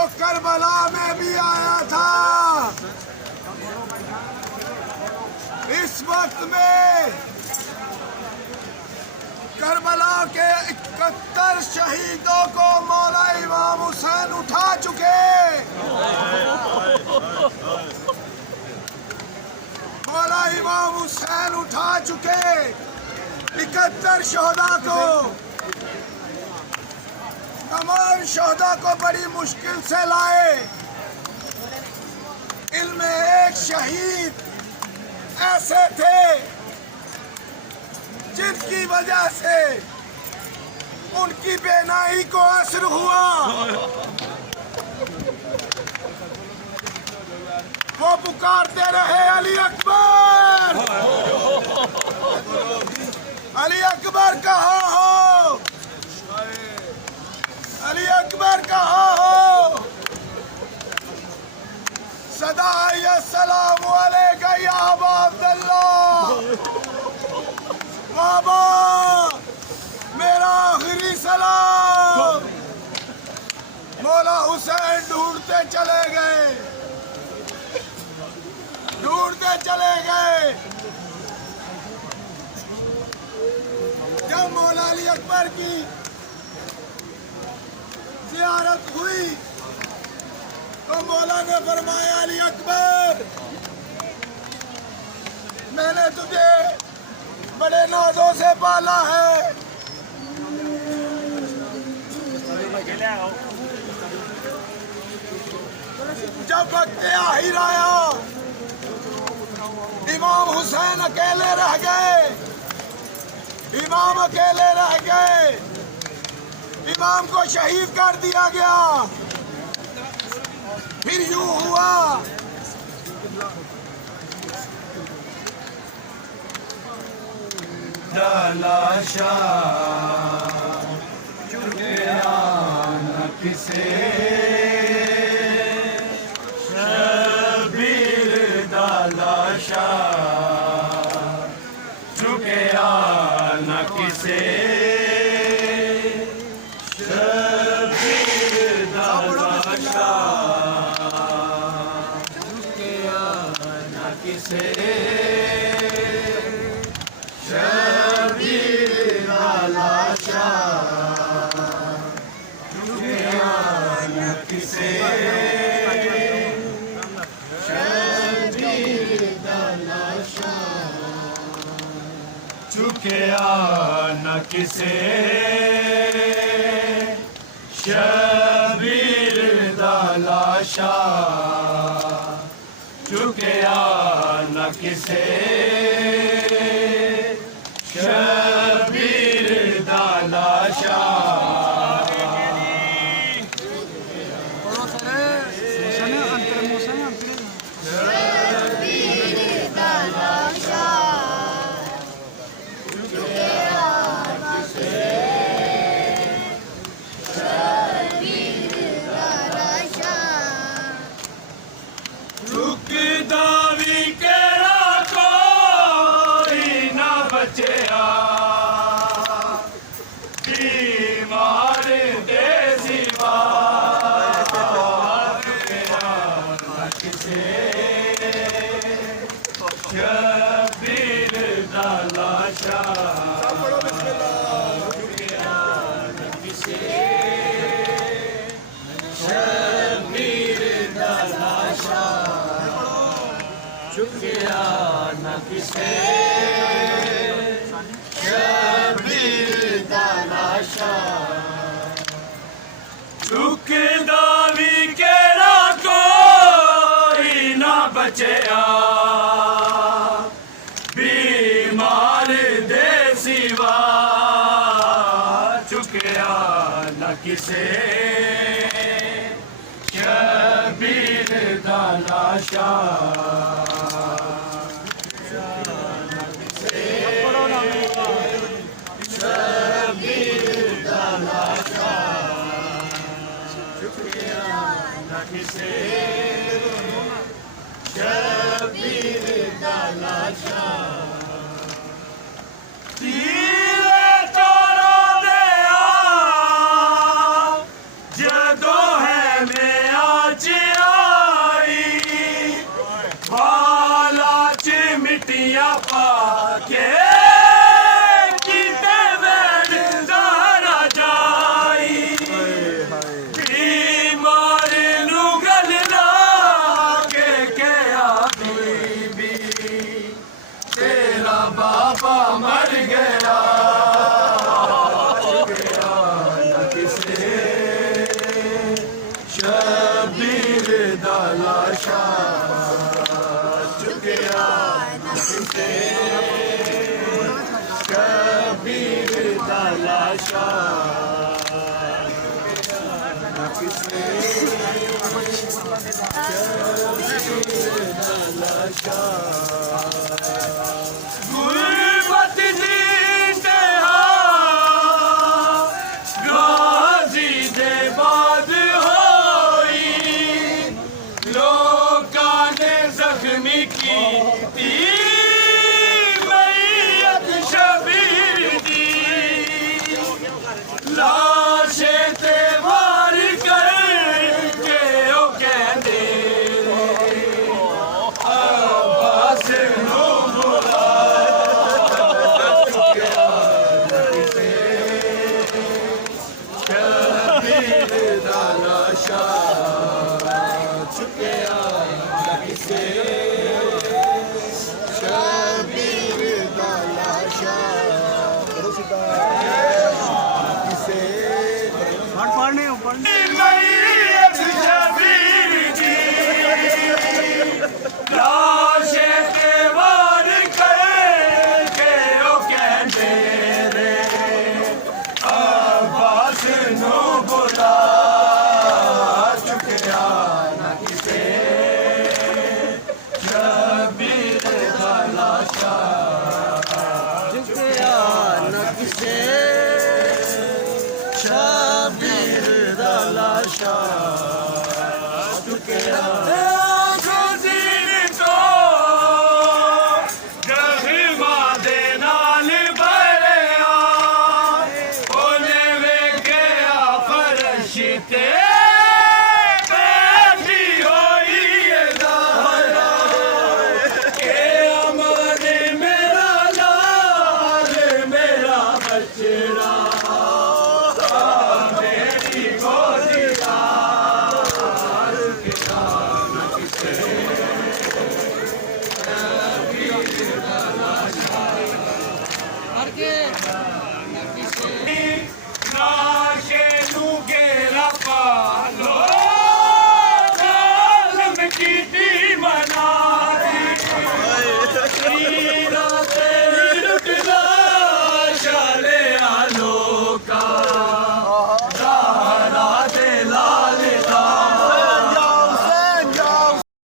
जो करबला में भी आया था। इस वक्त में करबला के 71 शहीदों को मौला इमाम हुसैन उठा चुके। मौला इमाम हुसैन उठा चुके 71 शहदा को। तमाम शहदा को बड़ी मुश्किल से लाए। इनमें एक शहीद ऐसे थे जिनकी वजह से उनकी बेनाई को असर हुआ। वो पुकारते रहे अली अकबर, अली अकबर कहाँ हो, अली अकबर कहाँ हो। सदा अस्सलाम वालेकुम या अबा अब्दुल्ला। बाबा मेरा आखिरी सलाम। मौला हुसैन ढूंढते चले गए, ढूंढते चले गए। जब मौला अली अकबर की ज़ियारत हुई तो मौला ने फरमाया अली अकबर, मैंने तुझे बड़े नाजों से पाला है। जब वक्त आहिर आया, इमाम हुसैन अकेले रह गए, इमाम अकेले रह गए। इमाम को शहीद कर दिया गया। फिर यूं हुआ दलाशा चुगया न किसे शबीर दलाशा चुगया न किसे शबीर दलाशा चुगया न किसे झुकिया न किसे शबीर दलाशा झुकिया न किसे शबीर दलाशा शबीर दलाशा शबीर दलाशा झुकिया न किसे शबीर दलाशा झुक दावी के कोई ना बचया किसे शबीर दलाशा शबीर दलाशा न किसे शबीर दलाशा जदों है में ਦਾ ਲਾਸ਼ਾ ਚੁੱਕਿਆ ਨਾ ਕਿਸੇ ਸ਼ਬੀਰ ਦਾ ਲਾਸ਼ਾ ਨਾ ਕਿਸੇ ਗੁਰਬਤ ਦੀ ਇੰਤਹਾ ਗਾਜ਼ੀ ਦੇ ਬਾਅਦ ਹੋਈ ਲੋਕਾਂ ਨੇ ਜ਼ਖਮੀ ਕੀਤੀ ਮਈਅਤ ਸ਼ਬੀਰ ਦੀ ਲਾਸ਼ੇ ਤੇ ਵਾਰ ਕਰਕੇ ਉਹ ਕਹਿੰਦੇ ਆਵਾਜ਼ ਨੂੰ ਬੁਲਾ ਚੁੱਕਿਆ ਸ਼ਬੀਰ ਦਾ ਲਾਸ਼ਾ ਚੁੱਕਿਆ ਨਾ ਕਿਸੇ ਸ਼ਬੀਰ ਦਾ ਲਾਸ਼ਾ ਕਰੋ ਸਿੱਧਾ ਕਿਸੇ ਮਈਅਤ ਸ਼ਬੀਰ ਦੀ ਲਾਸ਼ੇ ਤੇ ਵਾਰ ਕਰਕੇ ਉਹ ਕਹਿੰਦੇ ਰੇ ਆਵਾਜ਼ ਨੂੰ ਬੁਲਾ ਚੁੱਕਿਆ ਨਾ ਕਿਸੇ ਸ਼ਬੀਰ ਦਾ ਲਾਸ਼ਾ ਚੁੱਕਿਆ ਨਾ ਕਿਸੇ ਸ਼ਬੀਰ ਦਾ ਲਾਸ਼ਾ